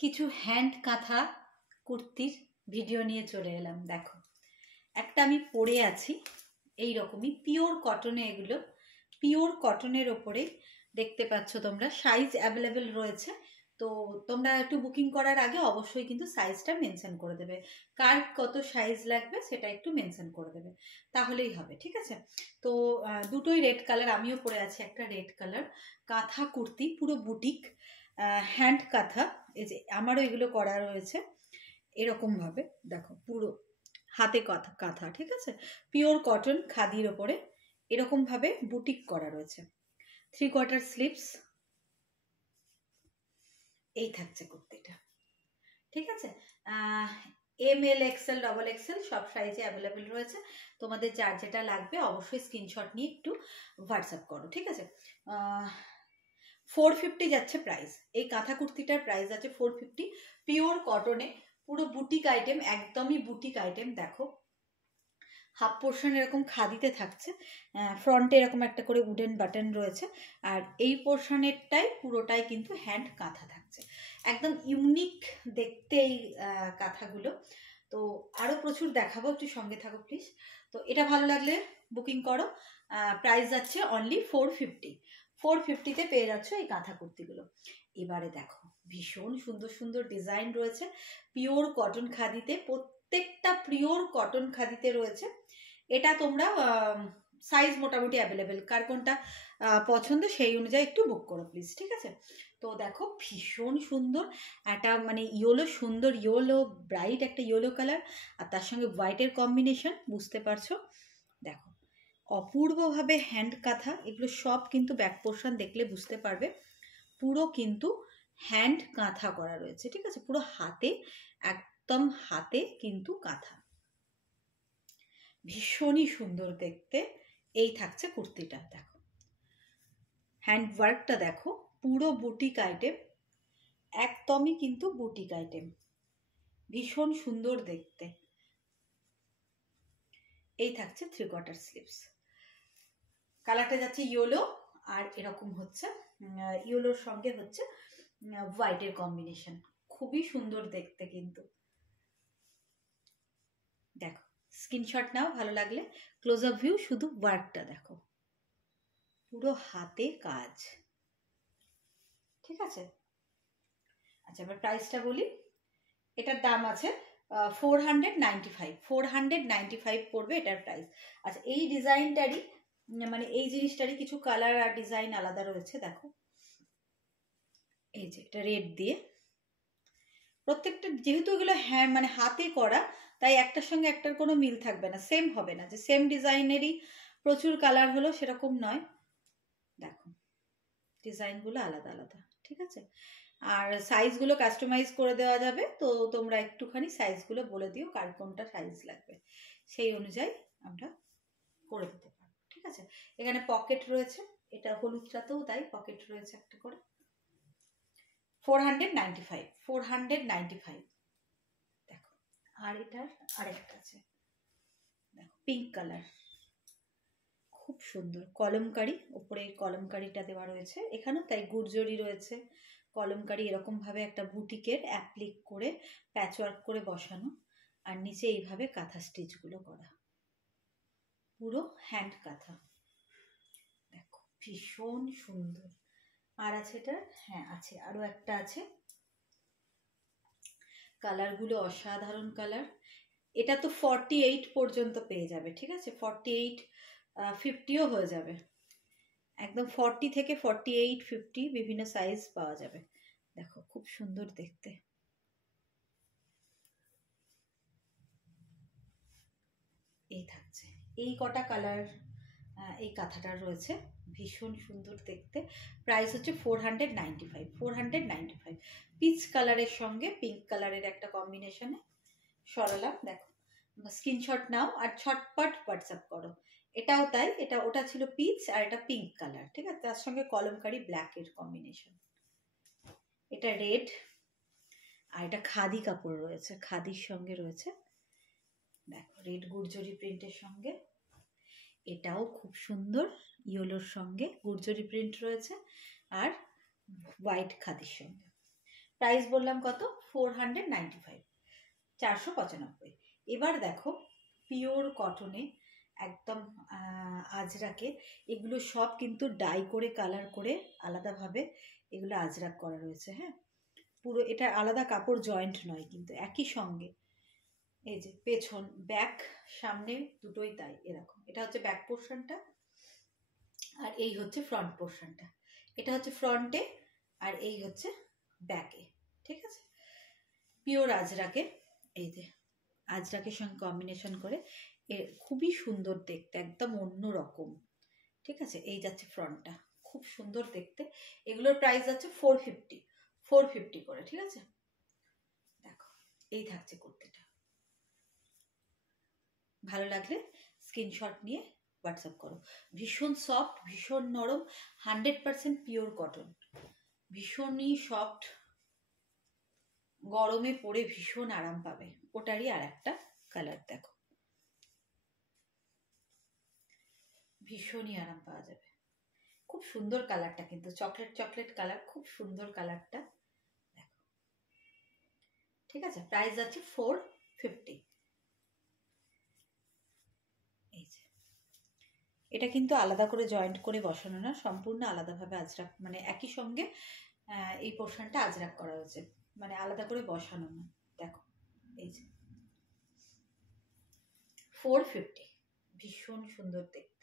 কিছু হ্যান্ড কাঁথা কুর্তির ভিডিও নিয়ে চলে এলাম। দেখো, একটা আমি পরে আছি এই রকমই পিওর কটনে, এগুলো পিওর কটনের ওপরে দেখতে পাচ্ছ তোমরা। সাইজ অ্যাভেলেবেল রয়েছে, তো তোমরা একটু বুকিং করার আগে অবশ্যই কিন্তু সাইজটা মেনশন করে দেবে। কার কত সাইজ লাগবে সেটা একটু মেনশন করে দেবে, তাহলেই হবে। ঠিক আছে, তো দুটোই রেড কালার, আমিও পরে আছি একটা রেড কালার কাঁথা কুর্তি, পুরো বুটিক হ্যান্ড কাঁথা। এই যে আমারও এগুলো করা রয়েছে এরকমভাবে, দেখো পুরো হাতে কাঁথা কাঁথা, ঠিক আছে, পিওর কটন খাদির ওপরে এরকমভাবে বুটিক করা রয়েছে। 3/4 স্লিভস, এই থাকছে কুর্তিটা। ঠিক আছে, ML XL XXL সব সাইজে অ্যাভেলেবেল রয়েছে। তোমাদের যার যেটা লাগবে অবশ্যই স্ক্রিনশট নিয়ে একটু হোয়াটসঅ্যাপ করো। ঠিক আছে, 450 যাচ্ছে প্রাইস। এই কাঁথা কুর্তিটার প্রাইস আছে 450, পিওর কটনে, পুরো বুটিক আইটেম, একদমই বুটিক আইটেম। দেখো হাফ পোর্শন এরকম খাদিতে থাকছে, ফ্রন্টে এরকম একটা করে উডেন বাটন রয়েছে, আর এই পোর্শনেরটাই পুরোটাই কিন্তু হ্যান্ড কাঁথা থাকছে। একদম ইউনিক দেখতে এই কাঁথাগুলো। তো আরও প্রচুর দেখাবো, একটু সঙ্গে থাকো প্লিজ। তো এটা ভালো লাগলে বুকিং করো। প্রাইস যাচ্ছে অনলি 450। 450-তে পেয়ে যাচ্ছ এই কাঁথা কুর্তিগুলো। এবারে দেখো ভীষণ সুন্দর সুন্দর ডিজাইন রয়েছে পিওর কটন খাদিতে, প্রত্যেকটা পিওর কটন খাদিতে রয়েছে। এটা তোমরা সাইজ মোটামুটি অ্যাভেলেবেল, কার কোনটা পছন্দ সেই অনুযায়ী একটু বুক করো প্লিজ। ঠিক আছে, তো দেখো ভীষণ সুন্দর একটা মানে ইয়েলো, সুন্দর ইয়েলো, ব্রাইট একটা ইয়েলো কালার, আর তার সঙ্গে হোয়াইটের কম্বিনেশন, বুঝতে পারছো। দেখো অপূর্বভাবে হ্যান্ড কাঁথা, এগুলো সব কিন্তু ব্যাক পোর্শন দেখলে বুঝতে পারবে পুরো কিন্তু হ্যান্ড কাঁথা করা রয়েছে। ঠিক আছে, পুরো হাতে, একদম হাতে কিন্তু কাঁথা, ভীষণই সুন্দর দেখতে। এই থাকছে কুর্তিটা, দেখো হ্যান্ড ওয়ার্কটা দেখো, পুরো বুটিক আইটেম, একদমই কিন্তু বুটিক আইটেম, ভীষণ সুন্দর দেখতে। এই থাকছে 3/4 স্লিভস, কালারটা যাচ্ছে ইয়েলো, আর এরকম হচ্ছে ইয়েলোর সঙ্গে হচ্ছে হোয়াইটের কম্বিনেশন, খুবই সুন্দর দেখতে কিন্তু। দেখো স্ক্রিনশট নাও ভালো লাগলে, ক্লোজ আপ ভিউ, শুধু ওয়ার্কটা দেখো, পুরো হাতে কাজ। ঠিক আছে, আচ্ছা এবার প্রাইসটা বলি। এটার দাম আছে 495, 495 পড়বে এটার প্রাইস। আচ্ছা এই ডিজাইনটারই মানে এই জিনিসটারই কিছু কালার আর ডিজাইন আলাদা রয়েছে। দেখো এই যে এটা রেড দিয়ে, প্রত্যেকটা যেহেতু এগুলো হ্যাঁ মানে হাতে করা, তাই একটার সঙ্গে একটার কোনো মিল থাকবে না, সেম হবে না, যে সেম ডিজাইনেরই প্রচুর কালার হলো সেরকম নয়। দেখো ডিজাইনগুলো আলাদা আলাদা। ঠিক আছে, আর সাইজগুলো কাস্টমাইজ করে দেওয়া যাবে, তো তোমরা একটুখানি সাইজগুলো বলে দিও কার কোনটা সাইজ লাগবে, সেই অনুযায়ী আমরা করে দিতে পারবো। ঠিক আছে, এখানে পকেট রয়েছে, এটা হলুদটাতেও তাই পকেট রয়েছে একটা করে। 495, 495। দেখো আর এটার আরেকটা আছে, দেখো পিঙ্ক কালার, খুব সুন্দর কলমকারি, ওপরে কলমকারিটা দেওয়া রয়েছে, এখানেও তাই গুড়জরি রয়েছে, কলমকারি এরকমভাবে একটা বুটিকের অ্যাপ্লিক করে প্যাচওয়ার্ক করে বসানো, আর নিচে এইভাবে কাঁথা স্টিচগুলো করা, পুরো হ্যান্ড কাঁথা। দেখো ভীষণ সুন্দর। আর আছে এটা, হ্যাঁ আছে আরও একটা আছে, কালারগুলো অসাধারণ কালার। এটা তো 48 পর্যন্ত পেয়ে যাবে। ঠিক আছে, 48, 50ও হয়ে যাবে, একদম 40 থেকে 48, 50 বিভিন্ন সাইজ পাওয়া যাবে। দেখো খুব সুন্দর দেখতে। এই থাকছে এই কটা কালার, এই কাঁথাটার রয়েছে, ভীষণ সুন্দর দেখতে। প্রাইস হচ্ছে 495, 495। পিচ কালারের সঙ্গে পিঙ্ক কালারের একটা কম্বিনেশনে সরালাম। দেখো স্ক্রিনশট নাও আর ছটপট হোয়াটসঅ্যাপ করো। এটাও তাই, এটা ওটা ছিল পিচ আর এটা পিঙ্ক কালার। ঠিক আছে, তার সঙ্গে কলমকারি ব্ল্যাকের কম্বিনেশন, এটা রেড, আর এটা খাদি কাপড় রয়েছে, খাদির সঙ্গে রয়েছে। দেখো রেড গুড়জরি প্রিন্টের সঙ্গে, এটাও খুব সুন্দর, ইয়েলোর সঙ্গে গুড়জরি প্রিন্ট রয়েছে, আর হোয়াইট খাদির সঙ্গে, প্রাইস বললাম কত, 495, 495। এবার দেখো পিওর কটনে একদম আজরাকে, এগুলো সব কিন্তু ডাই করে কালার করে আলাদাভাবে এগুলো আজরাক করা রয়েছে। হ্যাঁ, পুরো এটা আলাদা কাপড়, জয়েন্ট নয় কিন্তু, একই সঙ্গে। এই যে পেছন ব্যাক সামনে দুটোই তাই এরকম। এটা হচ্ছে ব্যাক পোর্শনটা, আর এই হচ্ছে ফ্রন্ট পোর্শনটা। এটা হচ্ছে ফ্রন্টে আর এই হচ্ছে ব্যাকে। ঠিক আছে, পিওর আজরাকে, এই যে আজরাকের সঙ্গে কম্বিনেশন করে খুবই সুন্দর দেখতে, একদম অন্য রকম। ঠিক আছে, এই যাচ্ছে ফ্রন্টটা, খুব সুন্দর দেখতে। এগুলোর প্রাইস আছে 450, 450 করে। ঠিক আছে, দেখো এই থাকছে কুর্তিটা। ভালো লাগলে স্ক্রিনশট নিয়ে হোয়াটসঅ্যাপ করো। ভীষণ সফট, ভীষণ নরম, 100% পিওর কটন, ভীষণই সফট, গরমে পরে ভীষণ আরাম পাবে। ওটারই আর একটা কালার দেখো, ভীষণই আরাম পাওয়া যাবে। খুব সুন্দর কালারটা কিন্তু, চকলেট চকলেট কালার, খুব সুন্দর কালারটা দেখো। ঠিক আছে, প্রাইস আছে 450। এই যে এটা কিন্তু আলাদা করে জয়েন্ট করে বসানো না, সম্পূর্ণ আলাদাভাবে আজরাক, মানে একই সঙ্গে এই পোর্শনটা আজরাক করা হয়েছে, মানে আলাদা করে বসানো না। দেখো এই যে 450, ভীষণ সুন্দর দেখতে।